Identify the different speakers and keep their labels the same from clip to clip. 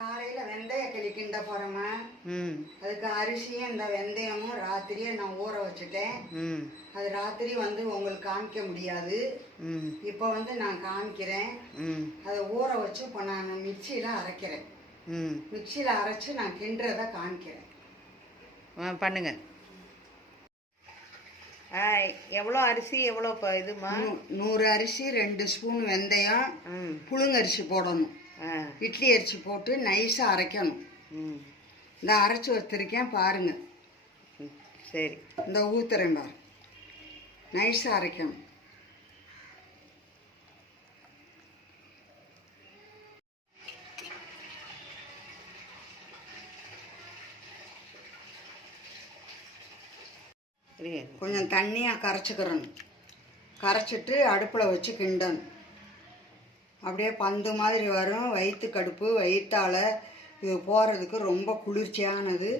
Speaker 1: காலையில வெந்தய களி கிண்ட போறேம்மா.
Speaker 2: ம்.
Speaker 1: அதுக்கு அரிசியும் இந்த வெந்தயமும் ராத்திரியே நான் ஊற வச்சுட்டேன்.
Speaker 2: ம்.
Speaker 1: அது ராத்திரி வந்து உங்களுக்கு காமிக்க முடியாது. இப்போ வந்து நான் காமிக்கிறேன். அதை ஊற வச்சு இப்போ நான் மிக்சியில் அரைக்கிறேன்.
Speaker 2: ம்.
Speaker 1: மிக்சியில் அரைச்சு நான் கிண்டுறதை காமிக்கிறேன்.
Speaker 2: பண்ணுங்க. எவ்வளோ அரிசி எவ்வளோ இதுமா
Speaker 1: நூறு அரிசி ரெண்டு ஸ்பூன் வெந்தயம் புழுங்கரிசி போடணும். இட்லி அரிசி போட்டு நைஸாக அரைக்கணும். இந்த அரைச்சி வச்சிருக்கேன் பாருங்க.
Speaker 2: ம், சரி.
Speaker 1: இந்த ஊத்துறேன் பாரு. நைஸாக அரைக்கணும். கொஞ்சம் தண்ணியாக கரைச்சிக்கிறணும். கரைச்சிட்டு அடுப்பில் வச்சு கிண்டணும். அப்படியே பந்து மாதிரி வரும். வயிற்று கடுப்பு வயிற்றால் இது போகிறதுக்கு ரொம்ப குளிர்ச்சியானது.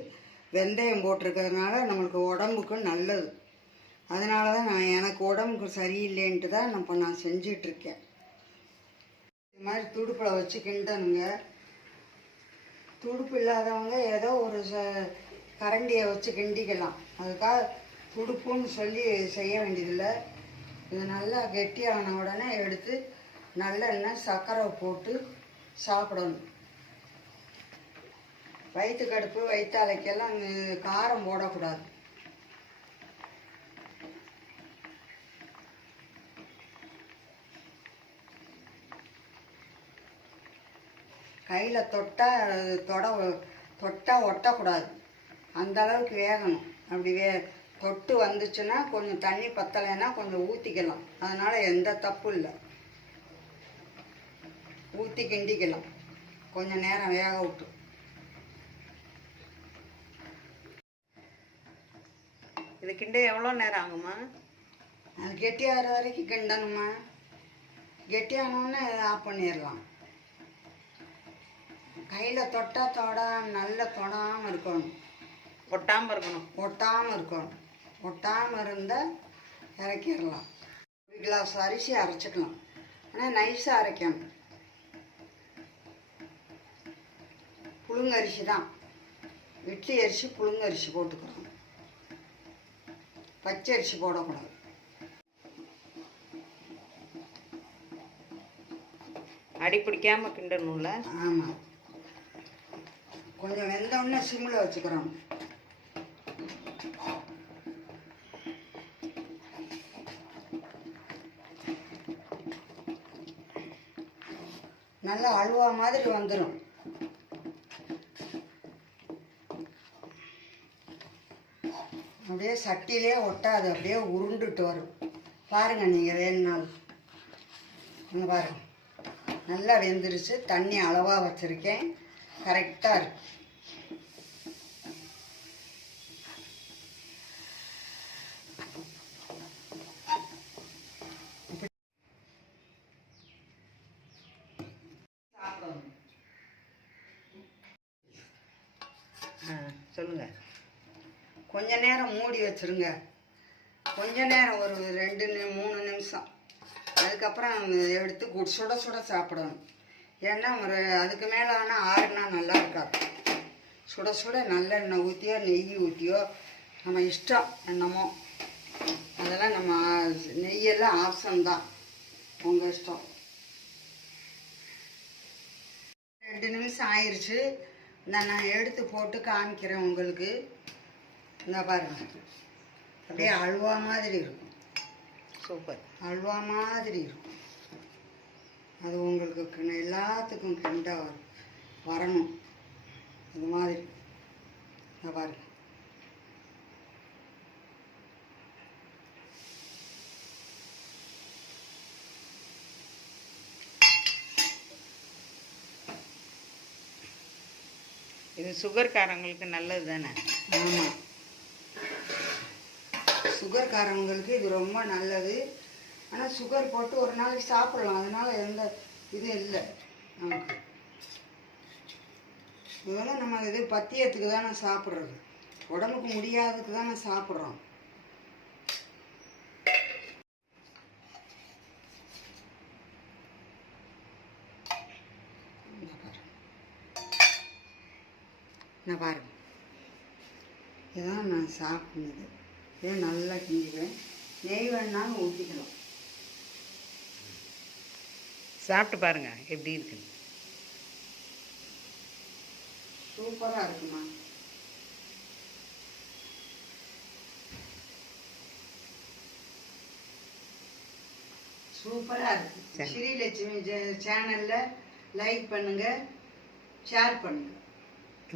Speaker 1: வெந்தயம் போட்டிருக்கிறதுனால நம்மளுக்கு உடம்புக்கு நல்லது. அதனால தான் நான் எனக்கு உடம்புக்கு சரியில்லைன்ட்டு தான் நான் இப்போ நான் செஞ்சிட்ருக்கேன். இது மாதிரி துடுப்பில் வச்சு கிண்டணுங்க. துடுப்பு இல்லாதவங்க ஏதோ ஒரு ச கரண்டியை வச்சு கிண்டிக்கலாம். அதுக்காக துடுப்புன்னு சொல்லி செய்ய வேண்டியதில்லை. இது நல்லா கெட்டியான உடனே எடுத்து நல்லெண்ணெய் சர்க்கரை போட்டு சாப்பிடணும். வயிற்று கடுப்பு வயிற்றாலைக்கெல்லாம் காரம் போடக்கூடாது. கையில் தொட்டால் தொட தொட்டால் ஒட்டக்கூடாது. அந்த அளவுக்கு வேகணும். அப்படி வே தொட்டு வந்துச்சுன்னா கொஞ்சம் தண்ணி பத்தலைன்னா கொஞ்சம் ஊற்றிக்கலாம் அதனால் எந்த தப்பும் இல்லை. ஊற்றி கிண்டிக்கலாம். கொஞ்சம் நேரம் வேக விட்டு.
Speaker 2: இது கிண்ட எவ்வளோ நேரம் ஆகுமா
Speaker 1: அது கெட்டியாகிற வரைக்கும் கிண்டணுமா கெட்டியானோடனே ஆஃப் பண்ணிடலாம். கையில் தொட்டால் தொட நல்ல தொடாமல் இருக்கணும்.
Speaker 2: ஒட்டாமல் இருக்கணும்.
Speaker 1: ஒட்டாமல் இருக்கணும். ஒட்டாமல் இருந்தால் இறக்கிடலாம். ஒரு கிளாஸ் அரிசி அரைச்சிக்கலாம். ஆனால் நைஸாக அரைக்கணும். புழுங்கரிசி தான் இட்லி அரிசி புழுங்கரிசி போட்டுக்கிறோம். பச்சை அரிசி போடக்கூடாது.
Speaker 2: அடி பிடிக்காம கிண்டணும்ல?
Speaker 1: ஆமாம் கொஞ்சம் வெந்தோடனே சிம்மில் வச்சுக்கிறோம். நல்லா அல்வா மாதிரி வந்துடும் அப்படியே சட்டியிலே ஒட்டாது அப்படியே உருண்டுட்டு வரும். பாருங்கள் நீங்கள் வேணுனாலும் இங்கே பாருங்க. நல்லா வெந்துருச்சு. தண்ணி அளவாக வச்சுருக்கேன். கரெக்டாக இருக்கு. சொல்லுங்கள்
Speaker 2: ஆ
Speaker 1: கொஞ்ச நேரம் மூடி வச்சிருங்க. கொஞ்ச நேரம் ஒரு ரெண்டு மூணு நிமிஷம். அதுக்கப்புறம் எடுத்து குட் சுட சுட சாப்பிடணும். ஏன்னா ஒரு அதுக்கு மேலே ஆனால் ஆறுனா நல்லா இருக்காது. சுட சுட நல்லெண்ணெய் ஊற்றியோ நெய் ஊற்றியோ நம்ம இஷ்டம் என்னமோ அதெல்லாம் நம்ம நெய்யெல்லாம் ஆப்ஷன் தான். உங்கள் இஷ்டம். ரெண்டு நிமிஷம் ஆயிடுச்சு நான் நான் எடுத்து போட்டு காமிக்கிறேன் உங்களுக்கு. இந்த பாருங்க. அப்படியே அல்வா மாதிரி இருக்கும்.
Speaker 2: சூப்பர்.
Speaker 1: அல்வா மாதிரி இருக்கும். அது உங்களுக்கு எல்லாத்துக்கும் கிண்ட வரும். வரணும். அது மாதிரி. இந்த பாருங்க.
Speaker 2: இது சுகர்காரங்களுக்கு நல்லது தானே
Speaker 1: ஆமாம் சுகர்காரவங்களுக்கு இது ரொம்ப நல்லது. ஆனால் சுகர் போட்டு ஒரு நாளைக்கு சாப்பிடலாம். அதனால் எந்த இது இல்லை நமக்கு. இதெல்லாம் நம்ம இது பத்தியத்துக்கு தானே சாப்பிட்றது. உடம்புக்கு முடியாததுக்கு தானே சாப்பிட்றோம். பாரு. நான் பாருங்க இதான் நான் சாப்பிட்டது இதை நல்லா கிண்டிடுவேன். நெய் வேணாலும் ஊற்றிக்கலாம்
Speaker 2: சாப்பிட்டு பாருங்க எப்படி இருக்குன்னு.
Speaker 1: சூப்பராக இருக்குமா? சூப்பராக இருக்கு. ஸ்ரீலட்சுமி சேனலில் லைக் பண்ணுங்கள் ஷேர் பண்ணுங்கள்